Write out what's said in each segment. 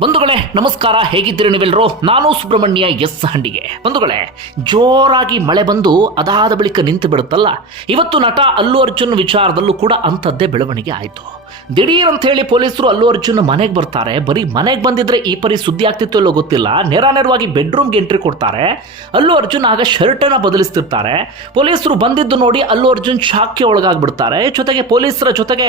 ಬಂಧುಗಳೇ, ನಮಸ್ಕಾರ. ಹೇಗಿದ್ದೀರಿ ನೀವೆಲ್ಲರೂ ನಾನು ಸುಬ್ರಹ್ಮಣ್ಯ ಎಸ್ ಹಂಡಿಗೆ. ಬಂಧುಗಳೇ, ಜೋರಾಗಿ ಮಳೆ ಬಂದು ಅದಾದ ಬಳಿಕ ನಿಂತು ಬಿಡುತ್ತಲ್ಲ? ಇವತ್ತು ನಟ ಅಲ್ಲು ಅರ್ಜುನ್ ವಿಚಾರದಲ್ಲೂ ಕೂಡ ಅಂಥದ್ದೇ ಬೆಳವಣಿಗೆ ಆಯಿತು. ದಿಢೀರ್ ಅಂತ ಹೇಳಿ ಪೊಲೀಸರು ಅಲ್ಲು ಅರ್ಜುನ್ ಮನೆಗೆ ಬರ್ತಾರೆ. ಬರೀ ಮನೆಗೆ ಬಂದಿದ್ರೆ ಈ ಪರಿ ಸುದ್ದಿ ಆಗ್ತಿತ್ತು ಇಲ್ಲೋ ಗೊತ್ತಿಲ್ಲ. ನೇರ ನೇರವಾಗಿ ಬೆಡ್ರೂಮ್ಗೆ ಎಂಟ್ರಿ ಕೊಡ್ತಾರೆ. ಅಲ್ಲು ಅರ್ಜುನ್ ಆಗ ಶರ್ಟನ್ನು ಬದಲಿಸ್ತಿರ್ತಾರೆ. ಪೊಲೀಸರು ಬಂದಿದ್ದು ನೋಡಿ ಅಲ್ಲು ಅರ್ಜುನ್ ಶಾಕ್ಗೆ ಒಳಗಾಗ್ಬಿಡ್ತಾರೆ. ಜೊತೆಗೆ ಪೊಲೀಸರ ಜೊತೆಗೆ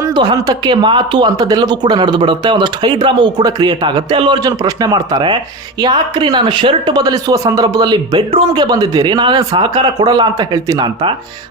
ಒಂದು ಹಂತಕ್ಕೆ ಮಾತು ಅಂಥದ್ದೆಲ್ಲವೂ ಕೂಡ ನಡೆದು ಬಿಡುತ್ತೆ. ಒಂದಷ್ಟು ಹೈ ಡ್ರಾಮವು ಕೂಡ ಕ್ರಿಯೇಟ್ ಆಗುತ್ತೆ. ಅಲ್ಲು ಅರ್ಜುನ್ ಪ್ರಶ್ನೆ ಮಾಡ್ತಾರೆ, ಯಾಕ್ರಿ ನಾನು ಶರ್ಟ್ ಬದಲಿಸುವ ಸಂದರ್ಭದಲ್ಲಿ ಬೆಡ್ರೂಮ್ಗೆ ಬಂದಿದ್ದೀರಿ? ನಾನೇನು ಸಹಕಾರ ಕೊಡಲ್ಲ ಅಂತ ಹೇಳ್ತೀನ ಅಂತ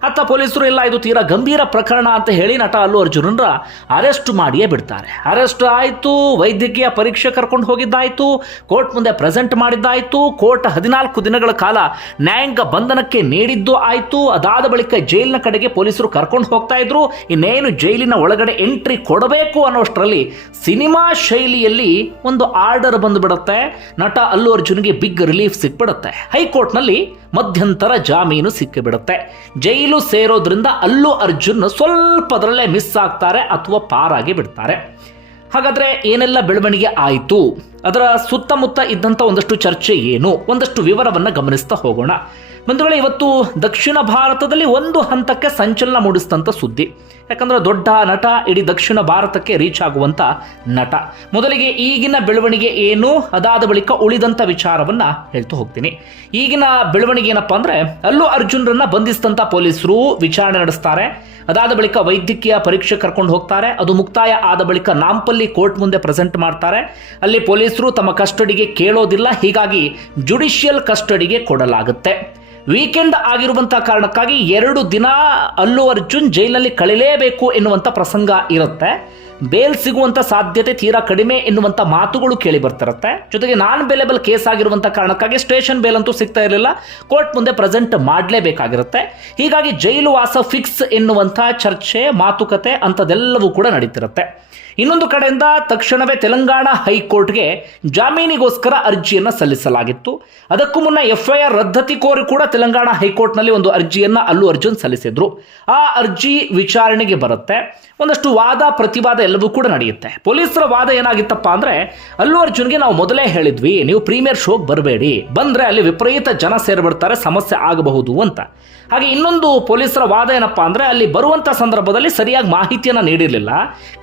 ಅತ್ತ ಪೊಲೀಸರು, ಇಲ್ಲ, ಇದು ತೀರಾ ಗಂಭೀರ ಪ್ರಕರಣ ಅಂತ ಹೇಳಿ ನಟ ಅಲ್ಲು ಅರ್ಜುನರ ಅರೆಸ್ಟ್ ಮಾಡಿಯೇ ಬಿಡ್ತಾರೆ. ಅರೆಸ್ಟ್ ಆಯಿತು, ವೈದ್ಯಕೀಯ ಪರೀಕ್ಷೆ ಕರ್ಕೊಂಡು ಹೋಗಿದ್ದಾಯಿತು, ಕೋರ್ಟ್ ಮುಂದೆ ಪ್ರೆಸೆಂಟ್ ಮಾಡಿದ್ದಾಯಿತು, ಕೋರ್ಟ್ ಹದಿನಾಲ್ಕು ದಿನಗಳ ಕಾಲ ನ್ಯಾಯಾಂಗ ಬಂಧನಕ್ಕೆ ನೀಡಿದ್ದು ಆಯಿತು, ಅದಾದ ಬಳಿಕ ಜೈಲಿನ ಕಡೆಗೆ ಪೊಲೀಸರು ಕರ್ಕೊಂಡು ಹೋಗ್ತಾ ಇದ್ರು, ಇನ್ನೇನು ಜೈಲಿನ ಒಳಗಡೆ ಎಂಟ್ರಿ ಕೊಡಬೇಕು ಅನ್ನೋಷ್ಟರಲ್ಲಿ ಸಿನಿಮಾ ಶೈಲಿಯಲ್ಲಿ ಒಂದು ಆರ್ಡರ್ ಬಂದುಬಿಡುತ್ತೆ, ನಟ ಅಲ್ಲು ಅರ್ಜುನ್ಗೆ ಬಿಗ್ ರಿಲೀಫ್ ಸಿಕ್ಬಿಡುತ್ತೆ. ಹೈಕೋರ್ಟ್ನಲ್ಲಿ ಮಧ್ಯಂತರ ಜಾಮೀನು ಸಿಕ್ಕಿಬಿಡುತ್ತೆ. ಜೈಲು ಸೇರೋದ್ರಿಂದ ಅಲ್ಲೂ ಅರ್ಜುನ್ ಸ್ವಲ್ಪದರಲ್ಲೇ ಮಿಸ್ ಆಗ್ತಾರೆ ಅಥವಾ ಪಾರಾಗಿ ಬಿಡ್ತಾರೆ. ಹಾಗಾದರೆ ಏನೆಲ್ಲ ಬೆಳವಣಿಗೆ ಆಯಿತು? ಅದರ ಸುತ್ತಮುತ್ತ ಇದ್ದಂಥ ಒಂದಷ್ಟು ಚರ್ಚೆ ಏನು? ಒಂದಷ್ಟು ವಿವರವನ್ನು ಗಮನಿಸ್ತಾ ಹೋಗೋಣ. ಬಂಧುಗಳೇ, ಇವತ್ತು ದಕ್ಷಿಣ ಭಾರತದಲ್ಲಿ ಒಂದು ಹಂತಕ್ಕೆ ಸಂಚಲನ ಮೂಡಿಸಿದಂಥ ಸುದ್ದಿ. ಯಾಕಂದರೆ ದೊಡ್ಡ ನಟ ಇಡೀ ದಕ್ಷಿಣ ಭಾರತಕ್ಕೆ ರೀಚ್ ಆಗುವಂಥ ನಟ. ಮೊದಲಿಗೆ ಈಗಿನ ಬೆಳವಣಿಗೆ ಏನು, ಅದಾದ ಬಳಿಕ ಉಳಿದಂಥ ವಿಚಾರವನ್ನು ಹೇಳ್ತಾ ಹೋಗ್ತೀನಿ. ಈಗಿನ ಬೆಳವಣಿಗೆ ಏನಪ್ಪ ಅಂದರೆ, ಅಲ್ಲೂ ಅರ್ಜುನ್ರನ್ನ ಬಂಧಿಸಿದಂಥ ಪೊಲೀಸರು ವಿಚಾರಣೆ ನಡೆಸ್ತಾರೆ. ಅದಾದ ಬಳಿಕ ವೈದ್ಯಕೀಯ ಪರೀಕ್ಷೆ ಕರ್ಕೊಂಡು ಹೋಗ್ತಾರೆ. ಅದು ಮುಕ್ತಾಯ ಆದ ಬಳಿಕ ನಾಂಪಲ್ಲಿ ಕೋರ್ಟ್ ಮುಂದೆ ಪ್ರೆಸೆಂಟ್ ಮಾಡ್ತಾರೆ. ಅಲ್ಲಿ ಪೊಲೀಸರು ತಮ್ಮ ಕಸ್ಟಡಿಗೆ ಕೇಳೋದಿಲ್ಲ. ಹೀಗಾಗಿ ಜುಡಿಷಿಯಲ್ ಕಸ್ಟಡಿಗೆ ಕೊಡಲಾಗುತ್ತೆ. ವೀಕೆಂಡ್ ಆಗಿರುವಂಥ ಕಾರಣಕ್ಕಾಗಿ ಎರಡು ದಿನ ಅಲ್ಲು ಅರ್ಜುನ್ ಜೈಲಿನಲ್ಲಿ ಕಳೆಯಲೇಬೇಕು ಎನ್ನುವಂಥ ಪ್ರಸಂಗ ಇರುತ್ತೆ. ಬೇಲ್ ಸಿಗುವಂಥ ಸಾಧ್ಯತೆ ತೀರಾ ಕಡಿಮೆ ಎನ್ನುವಂಥ ಮಾತುಗಳು ಕೇಳಿ ಬರ್ತಿರುತ್ತೆ. ಜೊತೆಗೆ ನಾನ್ ಬೇಲೆಬಲ್ ಕೇಸ್ ಆಗಿರುವಂಥ ಕಾರಣಕ್ಕಾಗಿ ಸ್ಟೇಷನ್ ಬೇಲ್ ಅಂತೂ ಸಿಗ್ತಾ ಇರಲಿಲ್ಲ. ಕೋರ್ಟ್ ಮುಂದೆ ಪ್ರೆಸೆಂಟ್ ಮಾಡಲೇಬೇಕಾಗಿರುತ್ತೆ. ಹೀಗಾಗಿ ಜೈಲು ವಾಸ ಫಿಕ್ಸ್ ಎನ್ನುವಂಥ ಚರ್ಚೆ, ಮಾತುಕತೆ ಅಂಥದ್ದೆಲ್ಲವೂ ಕೂಡ ನಡೀತಿರುತ್ತೆ. ಇನ್ನೊಂದು ಕಡೆಯಿಂದ ತಕ್ಷಣವೇ ತೆಲಂಗಾಣ ಹೈಕೋರ್ಟ್ಗೆ ಜಾಮೀನಿಗೋಸ್ಕರ ಅರ್ಜಿಯನ್ನು ಸಲ್ಲಿಸಲಾಗಿತ್ತು. ಅದಕ್ಕೂ ಮುನ್ನ ಎಫ್ಐಆರ್ ರದ್ದತಿ ಕೋರಿ ಕೂಡ ತೆಲಂಗಾಣ ಹೈಕೋರ್ಟ್ನಲ್ಲಿ ಒಂದು ಅರ್ಜಿಯನ್ನು ಅಲ್ಲು ಅರ್ಜುನ್ ಸಲ್ಲಿಸಿದ್ರು. ಆ ಅರ್ಜಿ ವಿಚಾರಣೆಗೆ ಬರುತ್ತೆ. ಒಂದಷ್ಟು ವಾದ ಪ್ರತಿವಾದ ಎಲ್ಲವೂ ಕೂಡ ನಡೆಯುತ್ತೆ. ಪೊಲೀಸರ ವಾದ ಏನಾಗಿತ್ತಪ್ಪ ಅಂದ್ರೆ, ಅಲ್ಲು ಅರ್ಜುನ್ಗೆ ನಾವು ಮೊದಲೇ ಹೇಳಿದ್ವಿ, ನೀವು ಪ್ರೀಮಿಯರ್ ಶೋಗೆ ಬರಬೇಡಿ. ಬಂದ್ರೆ ಅಲ್ಲಿ ವಿಪರೀತ ಜನ ಸೇರ್ಬಿಡ್ತಾರೆ, ಸಮಸ್ಯೆ ಆಗಬಹುದು ಅಂತ. ಹಾಗೆ ಇನ್ನೊಂದು ಪೊಲೀಸರ ವಾದ ಏನಪ್ಪಾ ಅಂದ್ರೆ, ಅಲ್ಲಿ ಬರುವಂತ ಸಂದರ್ಭದಲ್ಲಿ ಸರಿಯಾಗಿ ಮಾಹಿತಿಯನ್ನು ನೀಡಿರಲಿಲ್ಲ.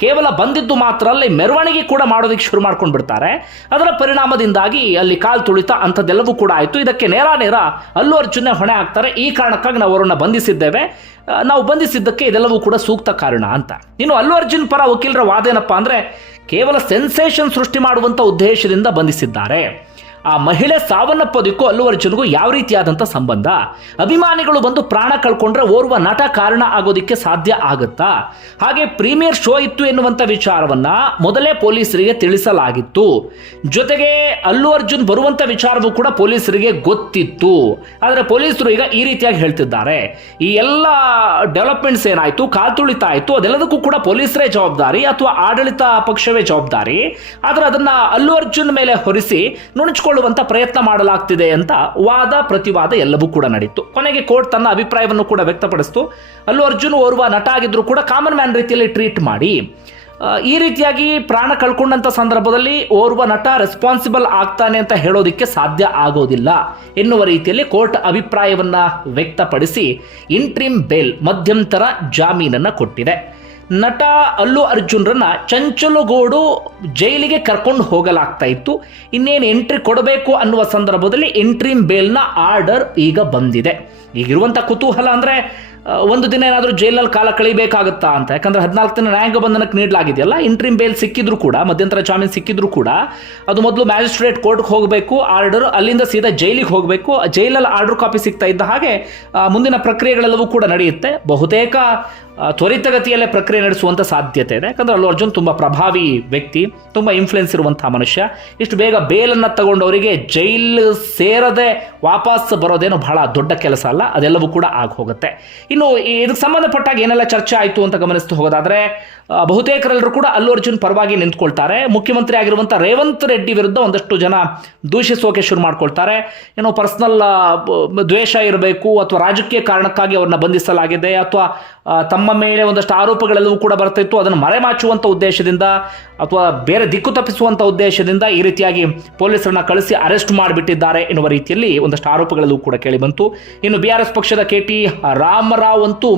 ಕೇವಲ ಬಂದಿದ್ದು ಮಾತ್ರ ಅಲ್ಲಿ ಮೆರವಣಿಗೆ ಕೂಡ ಮಾಡೋದಕ್ಕೆ ಶುರು ಮಾಡ್ಕೊಂಡು ಬಿಡ್ತಾರೆ. ಅದರ ಪರಿಣಾಮದಿಂದಾಗಿ ಅಲ್ಲಿ ಕಾಲ್ ತುಳಿತ ಅಂಥದ್ದೆಲ್ಲವೂ ಕೂಡ ಆಯಿತು. ಇದಕ್ಕೆ ನೇರ ನೇರ ಅಲ್ಲು ಅರ್ಜುನೇ ಹೊಣೆ ಹಾಕ್ತಾರೆ ಈ ಕಾರಣಕ್ಕಾಗಿ ನಾವು ಅವರನ್ನು ಬಂಧಿಸಿದ್ದೇವೆ. ನಾವು ಬಂಧಿಸಿದ್ದಕ್ಕೆ ಇದೆಲ್ಲವೂ ಕೂಡ ಸೂಕ್ತ ಕಾರಣ ಅಂತ. ಇನ್ನು ಅಲ್ಲು ಅರ್ಜುನ್ ಪರ ವಕೀಲರ ವಾದ ಏನಪ್ಪಾ ಅಂದರೆ ಕೇವಲ ಸೆನ್ಸೇಷನ್ ಸೃಷ್ಟಿ ಮಾಡುವಂಥ ಉದ್ದೇಶದಿಂದ ಬಂಧಿಸಿದ್ದಾರೆ. ಆ ಮಹಿಳೆ ಸಾವನ್ನಪ್ಪೋದಕ್ಕೂ ಅಲ್ಲು ಅರ್ಜುನ್ಗೂ ಯಾವ ರೀತಿಯಾದಂಥ ಸಂಬಂಧ? ಅಭಿಮಾನಿಗಳು ಬಂದು ಪ್ರಾಣ ಕಳ್ಕೊಂಡ್ರೆ ಓರ್ವ ನಟ ಕಾರಣ ಆಗೋದಕ್ಕೆ ಸಾಧ್ಯ ಆಗುತ್ತಾ? ಹಾಗೆ ಪ್ರೀಮಿಯರ್ ಶೋ ಇತ್ತು ಎನ್ನುವಂಥ ವಿಚಾರವನ್ನ ಮೊದಲೇ ಪೊಲೀಸರಿಗೆ ತಿಳಿಸಲಾಗಿತ್ತು. ಜೊತೆಗೆ ಅಲ್ಲು ಅರ್ಜುನ್ ಬರುವಂಥ ವಿಚಾರವೂ ಕೂಡ ಪೊಲೀಸರಿಗೆ ಗೊತ್ತಿತ್ತು. ಆದರೆ ಪೊಲೀಸರು ಈಗ ಈ ರೀತಿಯಾಗಿ ಹೇಳ್ತಿದ್ದಾರೆ. ಈ ಎಲ್ಲ ಡೆವಲಪ್ಮೆಂಟ್ಸ್ ಏನಾಯಿತು ಕಾಲ್ತುಳಿತ ಆಯಿತು ಅದೆಲ್ಲದಕ್ಕೂ ಕೂಡ ಪೊಲೀಸರೇ ಜವಾಬ್ದಾರಿ ಅಥವಾ ಆಡಳಿತ ಪಕ್ಷವೇ ಜವಾಬ್ದಾರಿ? ಆದರೆ ಅದನ್ನ ಅಲ್ಲು ಅರ್ಜುನ್ ಮೇಲೆ ಹೊರಿಸಿ ನುಣುಚಿಕೊಳ್ಳುವಂತ ಪ್ರಯತ್ನ ಮಾಡಲಾಗ್ತಿದೆ ಅಂತ ವಾದ, ಪ್ರತಿವಾದ ಎಲ್ಲವೂ ಕೂಡ ನಡೀತು. ಕೊನೆಗೆ ಕೋರ್ಟ್ ತನ್ನ ಅಭಿಪ್ರಾಯವನ್ನು ಕೂಡ ವ್ಯಕ್ತಪಡಿಸ್ತು. ಅಲ್ಲು ಅರ್ಜುನ್ ಓರ್ವ ನಟ ಆಗಿದ್ರು ಕೂಡ ಕಾಮನ್ ಮ್ಯಾನ್ ರೀತಿಯಲ್ಲಿ ಟ್ರೀಟ್ ಮಾಡಿ. ಈ ರೀತಿಯಾಗಿ ಪ್ರಾಣ ಕಳ್ಕೊಂಡಂಥ ಸಂದರ್ಭದಲ್ಲಿ ಓರ್ವ ನಟ ರೆಸ್ಪಾನ್ಸಿಬಲ್ ಆಗ್ತಾನೆ ಅಂತ ಹೇಳೋದಕ್ಕೆ ಸಾಧ್ಯ ಆಗೋದಿಲ್ಲ ಎನ್ನುವ ರೀತಿಯಲ್ಲಿ ಕೋರ್ಟ್ ಅಭಿಪ್ರಾಯವನ್ನ ವ್ಯಕ್ತಪಡಿಸಿ, ಇಂಟ್ರಿಮ್ ಬೇಲ್ ಮಧ್ಯಂತರ ಜಾಮೀನನ್ನ ಕೊಟ್ಟಿದೆ. ನಟ ಅಲ್ಲು ಅರ್ಜುನ್ರನ್ನ ಚಂಚಲಗೂಡು ಜೈಲಿಗೆ ಕರ್ಕೊಂಡು ಹೋಗಲಾಗ್ತಾ ಇತ್ತು. ಇನ್ನೇನು ಎಂಟ್ರಿ ಕೊಡಬೇಕು ಅನ್ನುವ ಸಂದರ್ಭದಲ್ಲಿ ಎಂಟ್ರಿಮ್ ಬೇಲ್ನ ಆರ್ಡರ್ ಈಗ ಬಂದಿದೆ. ಈಗಿರುವಂಥ ಕುತೂಹಲ ಅಂದರೆ ಒಂದು ದಿನ ಏನಾದರೂ ಜೈಲಲ್ಲಿ ಕಾಲ ಕಳಿಬೇಕಾಗುತ್ತಾ ಅಂತ. ಯಾಕಂದ್ರೆ ಹದಿನಾಲ್ಕು ದಿನ ನ್ಯಾಯಾಂಗ ಬಂಧನಕ್ಕೆ ನೀಡಲಾಗಿದೆಯಲ್ಲ ಇಂಟ್ರಿಮ್ ಬೇಲ್ ಸಿಕ್ಕಿದ್ರು ಕೂಡ, ಮಧ್ಯಂತರ ಜಾಮೀನು ಸಿಕ್ಕಿದ್ರು ಕೂಡ, ಅದು ಮೊದಲು ಮ್ಯಾಜಿಸ್ಟ್ರೇಟ್ ಕೋರ್ಟ್ಗೆ ಹೋಗಬೇಕು, ಆರ್ಡರ್ ಅಲ್ಲಿಂದ ಸೀದಾ ಜೈಲಿಗೆ ಹೋಗಬೇಕು ಜೈಲಲ್ಲಿ ಆರ್ಡರ್ ಕಾಪಿ ಸಿಗ್ತಾ ಇದ್ದ ಹಾಗೆ ಮುಂದಿನ ಪ್ರಕ್ರಿಯೆಗಳೆಲ್ಲವೂ ಕೂಡ ನಡೆಯುತ್ತೆ. ಬಹುತೇಕ ತ್ವರಿತಗತಿಯಲ್ಲೇ ಪ್ರಕ್ರಿಯೆ ನಡೆಸುವಂಥ ಸಾಧ್ಯತೆ ಇದೆ. ಯಾಕಂದರೆ ಅಲ್ಲು ಅರ್ಜುನ್ ತುಂಬ ಪ್ರಭಾವಿ ವ್ಯಕ್ತಿ ತುಂಬ ಇನ್ಫ್ಲುಯೆನ್ಸ್ ಇರುವಂಥ ಮನುಷ್ಯ. ಇಷ್ಟು ಬೇಗ ಬೇಲನ್ನು ತಗೊಂಡವರಿಗೆ ಜೈಲ್ ಸೇರದೆ ವಾಪಸ್ ಬರೋದೇನು ಬಹಳ ದೊಡ್ಡ ಕೆಲಸ ಅಲ್ಲ ಅದೆಲ್ಲವೂ ಕೂಡ ಆಗಿ ಹೋಗುತ್ತೆ ಇನ್ನು ಇದಕ್ಕೆ ಸಂಬಂಧಪಟ್ಟಾಗ ಏನೆಲ್ಲ ಚರ್ಚೆ ಆಯಿತು ಅಂತ ಗಮನಿಸ್ತು ಹೋಗೋದಾದರೆ ಬಹುತೇಕರೆಲ್ಲರೂ ಕೂಡ ಅಲ್ಲು ಅರ್ಜುನ್ ಪರವಾಗಿ ನಿಂತ್ಕೊಳ್ತಾರೆ. ಮುಖ್ಯಮಂತ್ರಿ ಆಗಿರುವಂಥ ರೇವಂತ್ ರೆಡ್ಡಿ ವಿರುದ್ಧ ಒಂದಷ್ಟು ಜನ ದೂಷಿಸೋಕೆ ಶುರು ಮಾಡ್ಕೊಳ್ತಾರೆ. ಏನೋ ಪರ್ಸ್ನಲ್ ದ್ವೇಷ ಇರಬೇಕು ಅಥವಾ ರಾಜಕೀಯ ಕಾರಣಕ್ಕಾಗಿ ಅವ್ರನ್ನ ಬಂಧಿಸಲಾಗಿದೆ ಅಥವಾ ಆ, ತಮ್ಮ ಮೇಲೆ ಒಂದಷ್ಟು ಆರೋಪಗಳೆಲ್ಲವೂ ಕೂಡ ಬರ್ತಿತ್ತು. ಅದನ್ನು ಮರೆಮಾಚುವಂಥ ಉದ್ದೇಶದಿಂದ ಅಥವಾ ಬೇರೆ ದಿಕ್ಕು ತಪ್ಪಿಸುವಂಥ ಉದ್ದೇಶದಿಂದ ಈ ರೀತಿಯಾಗಿ ಪೊಲೀಸರನ್ನ ಕಳಿಸಿ ಅರೆಸ್ಟ್ ಮಾಡಿಬಿಟ್ಟಿದ್ದಾರೆ ಎನ್ನುವ ರೀತಿಯಲ್ಲಿ ಒಂದಷ್ಟು ಆರೋಪಗಳಲ್ಲೂ ಕೂಡ ಕೇಳಿ ಬಂತು. ಇನ್ನು ಬಿ ಆರ್ ಎಸ್ ಪಕ್ಷದ ಕೆ ಟಿ ರಾಮರಾವ್ ಅಂತೂ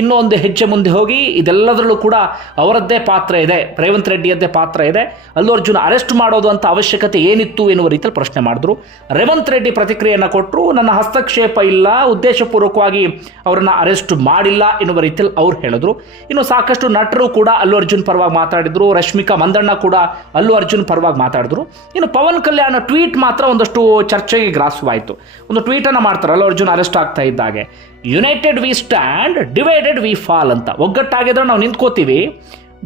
ಇನ್ನೊಂದು ಹೆಜ್ಜೆ ಮುಂದೆ ಹೋಗಿ ಇದೆಲ್ಲದರಲ್ಲೂ ಕೂಡ ಅವರದ್ದೇ ಪಾತ್ರ ಇದೆ, ರೇವಂತ್ ರೆಡ್ಡಿಯದ್ದೇ ಪಾತ್ರ ಇದೆ. ಅಲ್ಲೂ ಅರ್ಜುನ್ ಅರೆಸ್ಟ್ ಮಾಡೋದು ಅಂತ ಅವಶ್ಯಕತೆ ಏನಿತ್ತು ಎನ್ನುವ ರೀತಿಯಲ್ಲಿ ಪ್ರಶ್ನೆ ಮಾಡಿದ್ರು. ರೇವಂತ್ ರೆಡ್ಡಿ ಪ್ರತಿಕ್ರಿಯೆಯನ್ನು ಕೊಟ್ಟರು ನನ್ನ ಹಸ್ತಕ್ಷೇಪ ಇಲ್ಲ, ಉದ್ದೇಶಪೂರ್ವಕವಾಗಿ ಅವರನ್ನು ಅರೆಸ್ಟ್ ಮಾಡಿಲ್ಲ ಎನ್ನುವ ರೀತಿಯಲ್ಲಿ ಅವ್ರು ಹೇಳಿದ್ರು. ಇನ್ನು ಸಾಕಷ್ಟು ನಟರು ಕೂಡ ಅಲ್ಲು ಅರ್ಜುನ್ ಪರವಾಗಿ ಮಾತಾಡಿದ್ರು. ರಶ್ಮಿಕಾ ಮಂದಣ್ಣ ಕೂಡ ಅಲ್ಲು ಅರ್ಜುನ್ ಪರವಾಗಿ ಮಾತಾಡಿದ್ರು. ಇನ್ನು ಪವನ್ ಕಲ್ಯಾಣ ಟ್ವೀಟ್ ಮಾತ್ರ ಒಂದಷ್ಟು ಚರ್ಚೆಗೆ ಗ್ರಾಸವಾಯಿತು. ಒಂದು ಟ್ವೀಟನ್ನು ಮಾಡ್ತಾರೆ, ಅಲ್ಲು ಅರ್ಜುನ್ ಅರೆಸ್ಟ್ ಆಗ್ತಾ ಇದ್ದಾಗೆ. United we stand divided we fall ಅಂತ. ಒಗ್ಗಟ್ಟಾಗಿದ್ರೆ ನಾವು ನಿಂತ್ಕೋತೀವಿ.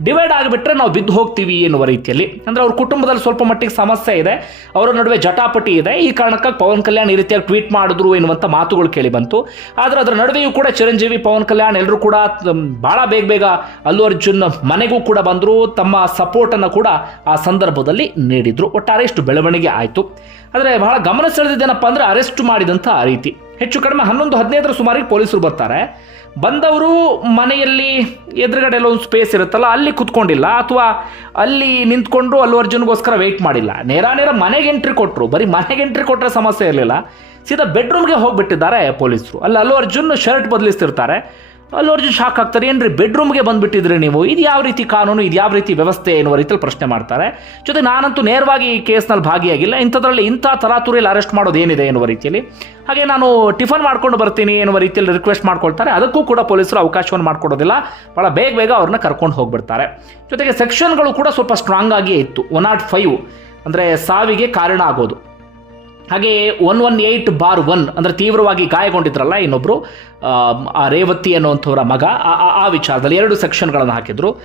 ಡಿವೈಡ್ ಆಗಿಬಿಟ್ರೆ ನಾವು ಬಿದ್ದು ಹೋಗ್ತೀವಿ ಎನ್ನುವ ರೀತಿಯಲ್ಲಿ. ಅಂದರೆ ಅವ್ರ ಕುಟುಂಬದಲ್ಲಿ ಸ್ವಲ್ಪ ಮಟ್ಟಿಗೆ ಸಮಸ್ಯೆ ಇದೆ, ಅವರ ನಡುವೆ ಜಟಾಪಟಿ ಇದೆ. ಈ ಕಾರಣಕ್ಕಾಗಿ ಪವನ್ ಕಲ್ಯಾಣ್ ಈ ರೀತಿಯಾಗಿ ಟ್ವೀಟ್ ಮಾಡಿದ್ರು ಎನ್ನುವಂಥ ಮಾತುಗಳು ಕೇಳಿ ಬಂತು. ಆದರೆ ಅದರ ನಡುವೆಯೂ ಕೂಡ ಚಿರಂಜೀವಿ, ಪವನ್ ಕಲ್ಯಾಣ್ ಎಲ್ಲರೂ ಕೂಡ ಭಾಳ ಬೇಗ ಬೇಗ ಅಲ್ಲು ಅರ್ಜುನ್ ಮನೆಗೂ ಕೂಡ ಬಂದರು. ತಮ್ಮ ಸಪೋರ್ಟನ್ನು ಕೂಡ ಆ ಸಂದರ್ಭದಲ್ಲಿ ನೀಡಿದರು. ಒಟ್ಟಾರೆ ಇಷ್ಟು ಬೆಳವಣಿಗೆ ಆಯಿತು. ಆದರೆ ಬಹಳ ಗಮನ ಸೆಳೆದಿದ್ದೇನಪ್ಪ ಅಂದರೆ ಅರೆಸ್ಟ್ ಮಾಡಿದಂಥ ರೀತಿ. ಹೆಚ್ಚು ಕಡಿಮೆ ಹನ್ನೊಂದು, ಹದಿನೈದರ ಸುಮಾರಿಗೆ ಪೊಲೀಸರು ಬರ್ತಾರೆ. ಬಂದವರು ಮನೆಯಲ್ಲಿ ಎದುರುಗಡೆ ಒಂದು ಸ್ಪೇಸ್ ಇರುತ್ತಲ್ಲ, ಅಲ್ಲಿ ಕುತ್ಕೊಂಡಿಲ್ಲ ಅಥವಾ ಅಲ್ಲಿ ನಿಂತ್ಕೊಂಡು ಅಲ್ಲು ಅರ್ಜುನ್ಗೋಸ್ಕರ ವೆಯ್ಟ್ ಮಾಡಿಲ್ಲ. ನೇರ ನೇರ ಮನೆಗೆ ಎಂಟ್ರಿ ಕೊಟ್ಟರು ಬರೀ ಮನೆಗೆ ಎಂಟ್ರಿ ಕೊಟ್ಟರೆ ಸಮಸ್ಯೆ ಇರಲಿಲ್ಲ. ಸೀದಾ ಬೆಡ್ರೂಮ್ಗೆ ಹೋಗಿಬಿಟ್ಟಿದ್ದಾರೆ ಪೊಲೀಸರು. ಅಲ್ಲಿ ಅಲ್ಲು ಅರ್ಜುನ್ ಶರ್ಟ್ ಬದಲಿಸ್ತಿರ್ತಾರೆ. ಅಲ್ಲು ಅರ್ಜುನ್ ಶಾಕ್ ಆಗ್ತಾರೆ. ಏನ್ರಿ ಬೆಡ್ರೂಮ್ಗೆ ಬಂದ್ಬಿಟ್ಟಿದ್ರಿ ನೀವು? ಇದು ಯಾವ ರೀತಿ ಕಾನೂನು, ಇದು ಯಾವ ರೀತಿ ವ್ಯವಸ್ಥೆ ಎನ್ನುವ ರೀತಿಯಲ್ಲಿ ಪ್ರಶ್ನೆ ಮಾಡ್ತಾರೆ. ಜೊತೆ ನಾನಂತೂ ನೇರವಾಗಿ ಈ ಕೇಸ್ನಲ್ಲಿ ಭಾಗಿಯಾಗಿಲ್ಲ. ಇಂಥದ್ರಲ್ಲಿ ಇಂಥ ತರಾತುರಿಯಲ್ಲಿ ಅರೆಸ್ಟ್ ಮಾಡೋದು ಏನಿದೆ ಎನ್ನುವ ರೀತಿಯಲ್ಲಿ. ಹಾಗೆ ನಾನು ಟಿಫನ್ ಮಾಡ್ಕೊಂಡು ಬರ್ತೀನಿ ಎನ್ನುವ ರೀತಿಯಲ್ಲಿ ರಿಕ್ವೆಸ್ಟ್ ಮಾಡ್ಕೊಳ್ತಾರೆ. ಅದಕ್ಕೂ ಕೂಡ ಪೊಲೀಸರು ಅವಕಾಶವನ್ನು ಮಾಡಿಕೊಡೋದಿಲ್ಲ. ಭಾಳ ಬೇಗ ಬೇಗ ಅವ್ರನ್ನ ಕರ್ಕೊಂಡು ಹೋಗ್ಬಿಡ್ತಾರೆ. ಜೊತೆಗೆ ಸೆಕ್ಷನ್ಗಳು ಕೂಡ ಸ್ವಲ್ಪ ಸ್ಟ್ರಾಂಗ್ ಆಗಿಯೇ ಇತ್ತು. ಒನ್ ನಾಟ್ ಫೈವ್ ಅಂದರೆ ಸಾವಿಗೆ ಕಾರಣ ಆಗೋದು. ಹಾಗೆ one one eight bar one ಅಂದರೆ ತೀವ್ರವಾಗಿ ಗಾಯಗೊಂಡಿದ್ರಲ್ಲ ಇನ್ನೊಬ್ಬರು ಆ ರೇವತಿ ಅನ್ನುವಂಥವರ ಮಗ, ಆ- ವಿಚಾರದಲ್ಲಿ ಎರಡು ಸೆಕ್ಷನ್ಗಳನ್ನು ಹಾಕಿದ್ರು.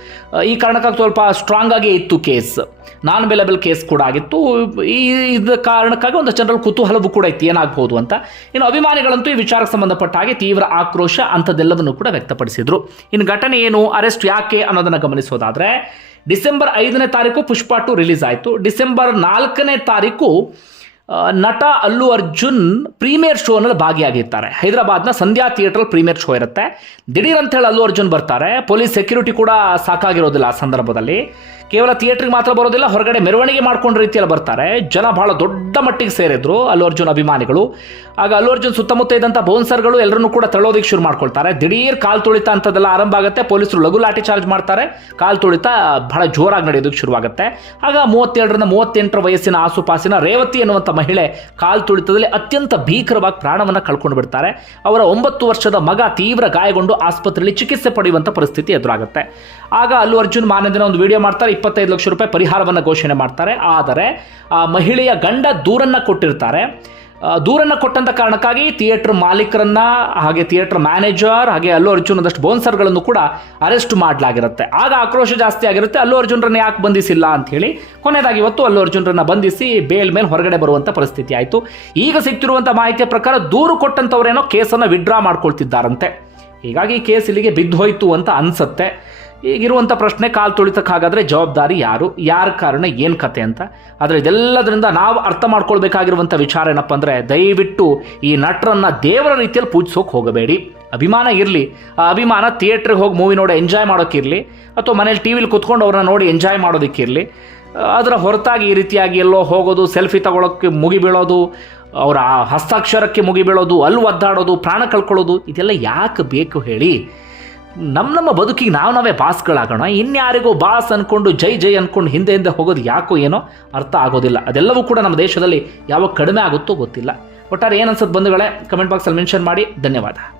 ಈ ಕಾರಣಕ್ಕಾಗಿ ಸ್ವಲ್ಪ ಸ್ಟ್ರಾಂಗ್ ಆಗಿ ಇತ್ತು ಕೇಸ್ ನಾನ್ ಬೆಲೆಬಲ್ ಕೇಸ್ ಕೂಡ ಆಗಿತ್ತು. ಈ, ಇದ ಕಾರಣಕ್ಕಾಗಿ ಒಂದು ಜನರಲ್ ಕುತೂಹಲವು ಕೂಡ ಇತ್ತು. ಏನಾಗಬಹುದು ಅಂತ. ಇನ್ನು ಅಭಿಮಾನಿಗಳಂತೂ ಈ ವಿಚಾರಕ್ಕೆ ಸಂಬಂಧಪಟ್ಟ ಹಾಗೆ ತೀವ್ರ ಆಕ್ರೋಶ ಅಂಥದ್ದೆಲ್ಲವನ್ನು ಕೂಡ ವ್ಯಕ್ತಪಡಿಸಿದ್ರು. ಇನ್ನು ಘಟನೆ ಏನು ಅರೆಸ್ಟ್ ಯಾಕೆ ಅನ್ನೋದನ್ನು ಗಮನಿಸೋದಾದ್ರೆ, ಡಿಸೆಂಬರ್ ಐದನೇ ತಾರೀಕು ಪುಷ್ಪ ಟು ರಿಲೀಸ್ ಆಯಿತು. ಡಿಸೆಂಬರ್ ನಾಲ್ಕನೇ ತಾರೀಕು ನಟ ಅಲ್ಲು ಅರ್ಜುನ್ ಪ್ರೀಮಿಯರ್ ಶೋನಲ್ಲಿ ಭಾಗಿಯಾಗಿರ್ತಾರೆ. ಹೈದರಾಬಾದ್ನ ಸಂಧ್ಯಾ ಥಿಯೇಟ್ರಲ್ಲಿ ಪ್ರೀಮಿಯರ್ ಶೋ ಇರುತ್ತೆ. ದಿಢೀರ್ ಅಂತ ಹೇಳಿ ಅಲ್ಲು ಅರ್ಜುನ್ ಬರ್ತಾರೆ. ಪೊಲೀಸ್ ಸೆಕ್ಯೂರಿಟಿ ಕೂಡ ಸಾಕಾಗಿರೋದಿಲ್ಲ ಆ ಸಂದರ್ಭದಲ್ಲಿ. ಕೇವಲ ಥಿಯೇಟ್ರಿಗೆ ಮಾತ್ರ ಬರೋದಿಲ್ಲ, ಹೊರಗಡೆ ಮೆರವಣಿಗೆ ಮಾಡ್ಕೊಂಡ ರೀತಿಯಲ್ಲಿ ಬರ್ತಾರೆ. ಜನ ಬಹಳ ದೊಡ್ಡ ಮಟ್ಟಿಗೆ ಸೇರಿದ್ರು ಅಲ್ಲು ಅರ್ಜುನ್ ಅಭಿಮಾನಿಗಳು. ಆಗ ಅಲ್ಲು ಅರ್ಜುನ್ ಸುತ್ತಮುತ್ತ ಇದ್ದಂಥ ಬೌನ್ಸರ್ಗಳು ಎಲ್ಲರನ್ನೂ ಕೂಡ ತಳ್ಳೋದಕ್ಕೆ ಶುರು ಮಾಡ್ಕೊಳ್ತಾರೆ. ದಿಢೀರ್ ಕಾಲ್ ತುಳಿತ ಅಂತದೆಲ್ಲ ಆರಂಭ ಆಗುತ್ತೆ. ಪೊಲೀಸರು ಲಘು ಲಾಠಿ ಚಾರ್ಜ್ ಮಾಡ್ತಾರೆ. ಕಾಲ್ ತುಳಿತ ಬಹಳ ಜೋರಾಗಿ ನಡೆಯೋದಕ್ಕೆ ಶುರುವಾಗುತ್ತೆ. ಆಗ ಮೂವತ್ತೇಳರಿಂದ ಮೂವತ್ತೆಂಟರ ವಯಸ್ಸಿನ ಆಸುಪಾಸಿನ ರೇವತಿ ಎನ್ನುವಂಥ ಮಹಿಳೆ ಕಾಲು ತುಳಿತದಲ್ಲಿ ಅತ್ಯಂತ ಭೀಕರವಾಗಿ ಪ್ರಾಣವನ್ನು ಕಳ್ಕೊಂಡು ಬಿಡ್ತಾರೆ. ಅವರ ಒಂಬತ್ತು ವರ್ಷದ ಮಗ ತೀವ್ರ ಗಾಯಗೊಂಡು ಆಸ್ಪತ್ರೆಯಲ್ಲಿ ಚಿಕಿತ್ಸೆ ಪಡೆಯುವಂಥ ಪರಿಸ್ಥಿತಿ ಎದುರಾಗುತ್ತೆ. ಆಗ ಅಲ್ಲು ಅರ್ಜುನ್ ಮಾನ್ಯ ದಿನ ಒಂದು ವಿಡಿಯೋ ಮಾಡ್ತಾರೆ. ಇಪ್ಪತ್ತೈದು ಲಕ್ಷ ರೂಪಾಯಿ ಪರಿಹಾರವನ್ನು ಘೋಷಣೆ ಮಾಡ್ತಾರೆ. ಆದರೆ ಆ ಮಹಿಳೆಯ ಗಂಡ ದೂರನ್ನು ಕೊಟ್ಟಿರ್ತಾರೆ. ದೂರನ್ನ ಕೊಟ್ಟಂಥ ಕಾರಣಕ್ಕಾಗಿ ಥಿಯೇಟ್ರ್ ಮಾಲೀಕರನ್ನ, ಹಾಗೆ ಥಿಯೇಟರ್ ಮ್ಯಾನೇಜರ್, ಹಾಗೆ ಅಲ್ಲು ಅರ್ಜುನ್ ಒಂದಷ್ಟು ಬೋನ್ಸರ್ಗಳನ್ನು ಕೂಡ ಅರೆಸ್ಟ್ ಮಾಡಲಾಗಿರುತ್ತೆ. ಆಗ ಆಕ್ರೋಶ ಜಾಸ್ತಿ ಆಗಿರುತ್ತೆ. ಅಲ್ಲು ಅರ್ಜುನ್ರನ್ನ ಯಾಕೆ ಬಂಧಿಸಿಲ್ಲ ಅಂತ ಹೇಳಿ ಕೊನೆಯದಾಗಿ ಇವತ್ತು ಅಲ್ಲು ಅರ್ಜುನ್ರನ್ನ ಬಂಧಿಸಿ ಬೇಲ್ ಮೇಲೆ ಹೊರಗಡೆ ಬರುವಂಥ ಪರಿಸ್ಥಿತಿ ಆಯಿತು. ಈಗ ಸಿಕ್ತಿರುವಂಥ ಮಾಹಿತಿಯ ಪ್ರಕಾರ ದೂರು ಕೊಟ್ಟಂಥವರೇನೋ ಕೇಸನ್ನು ವಿಡ್ರಾ ಮಾಡ್ಕೊಳ್ತಿದ್ದಾರಂತೆ. ಹೀಗಾಗಿ ಕೇಸ್ ಇಲ್ಲಿಗೆ ಬಿದ್ದು ಹೋಯಿತು ಅಂತ ಅನ್ಸತ್ತೆ. ಈಗಿರುವಂಥ ಪ್ರಶ್ನೆ ಕಾಲು ತುಳಿತಕ್ಕಾಗಾದರೆ ಜವಾಬ್ದಾರಿ ಯಾರು? ಯಾರ ಕಾರಣ ಏನು ಕತೆ ಅಂತ? ಆದರೆ ಇದೆಲ್ಲದರಿಂದ ನಾವು ಅರ್ಥ ಮಾಡ್ಕೊಳ್ಬೇಕಾಗಿರುವಂಥ ವಿಚಾರ ಏನಪ್ಪ ಅಂದರೆ ದಯವಿಟ್ಟು ಈ ನಟರನ್ನು ದೇವರ ರೀತಿಯಲ್ಲಿ ಪೂಜಿಸೋಕೆ ಹೋಗಬೇಡಿ. ಅಭಿಮಾನ ಇರಲಿ. ಆ ಅಭಿಮಾನ ಥಿಯೇಟ್ರಿಗೆ ಹೋಗಿ ಮೂವಿ ನೋಡಿ ಎಂಜಾಯ್ ಮಾಡೋಕ್ಕಿರಲಿ ಅಥವಾ ಮನೇಲಿ ಟಿ ವಿಲಿ ಕುತ್ಕೊಂಡು ಅವ್ರನ್ನ ನೋಡಿ ಎಂಜಾಯ್ ಮಾಡೋದಕ್ಕಿರಲಿ ಅದರ ಹೊರತಾಗಿ ಈ ರೀತಿಯಾಗಿ ಎಲ್ಲೋ ಹೋಗೋದು ಸೆಲ್ಫಿ ತಗೊಳ್ಳೋಕ್ಕೆ ಮುಗಿಬೀಳೋದು ಅವರ ಹಸ್ತಾಕ್ಷರಕ್ಕೆ ಮುಗಿಬೀಳೋದು ಅಲ್ಲಿ ಒದ್ದಾಡೋದು, ಪ್ರಾಣ ಕಳ್ಕೊಳ್ಳೋದು, ಇದೆಲ್ಲ ಯಾಕೆ ಬೇಕು ಹೇಳಿ? ನಮ್ಮ ನಮ್ಮ ಬದುಕಿಗೆ ನಾವು ನಾವೇ ಬಾಸ್ಗಳಾಗೋಣ. ಇನ್ಯಾರಿಗೋ ಬಾಸ್ ಅಂದ್ಕೊಂಡು ಜೈ ಜೈ ಅಂದ್ಕೊಂಡು ಹಿಂದೆ ಹಿಂದೆ ಹೋಗೋದು ಯಾಕೋ ಏನೋ ಅರ್ಥ ಆಗೋದಿಲ್ಲ. ಅದೆಲ್ಲವೂ ಕೂಡ ನಮ್ಮ ದೇಶದಲ್ಲಿ ಯಾವಾಗ ಕಡಿಮೆ ಆಗುತ್ತೋ ಗೊತ್ತಿಲ್ಲ. ಒಟ್ಟಾರೆ ಏನು ಅನ್ಸೋದು ಬಂಧುಗಳೇ? ಕಮೆಂಟ್ ಬಾಕ್ಸಲ್ಲಿ ಮೆನ್ಷನ್ ಮಾಡಿ. ಧನ್ಯವಾದ.